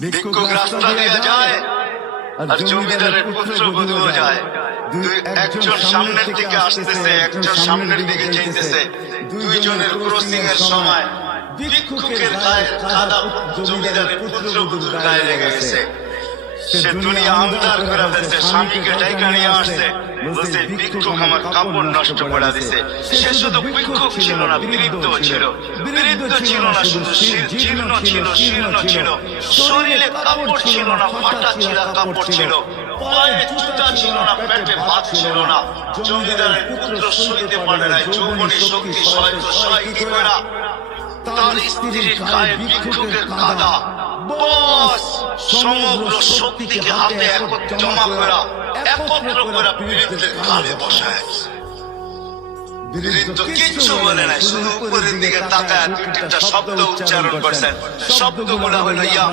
ভিক্ষুক রাস্তা দিয়ে যায় আর জমিদারের পুত্রবধূও যায়। একজন সামনের দিকে আসতেছে, একজন সামনের দিকে যেতেছে। দুইজনের ক্রসিং এর সময় ভিক্ষুকের গায়ের কাদা জমিদারের পুত্রবধূর গায়ে লেগে গেছে। সে দুনিয়া আন্ধার করে ফেলছে, স্বামীকে ডাইকা নিয়ে আসছে, বলছে ভিক্ষুক আমার কাপড় নষ্ট করে দিছে। সে শুধু ভিক্ষুক ছিল না, বৃদ্ধ ছিল। বৃদ্ধ ছিল না শুধু, জীর্ণ ছিল, শীর্ণ ছিল। শরীরে কাপড় ছিল না, ফাটা ছিঁড়া কাপড় ছিল। পায়ে জুতা ছিল না, পেটে ভাত ছিল না। জমিদারের পুত্র সইতে পারে না যৌবনী শক্তি সহায় কি করে না। তার স্ত্রীর গায়ে ভিক্ষুকের কাদা, বস সমগ্র শক্তিকে হাতে জমা করা, একত্র করা বীরত্বের কালে বসায়। বীরত্ব কিচ্ছু বলে নাই, শুধু উপরের দিকে তাকায় দুইটা শব্দ উচ্চারণ করছেন। শব্দগুলো হলো ইয়া